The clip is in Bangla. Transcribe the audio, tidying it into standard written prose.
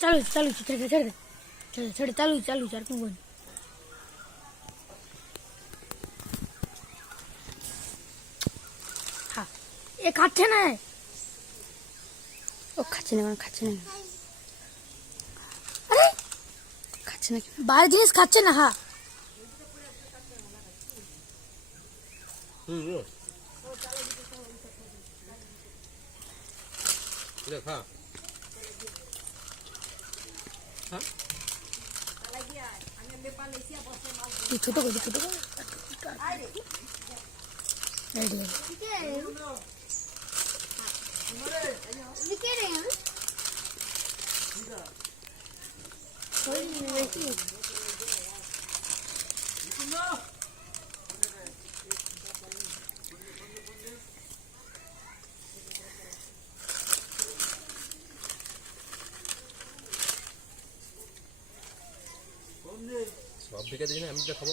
चालू चालू चढ़ चढ़ चढ़ चढ़ चालू चालू चार कौन कौन हाँ ये खाते ना है ও খাচ্ছে না अरे খাচ্ছে না बाहर जिनिस खाते ना हाँ देखा छोटो को সব দিকে দিই না আমি দেখাবো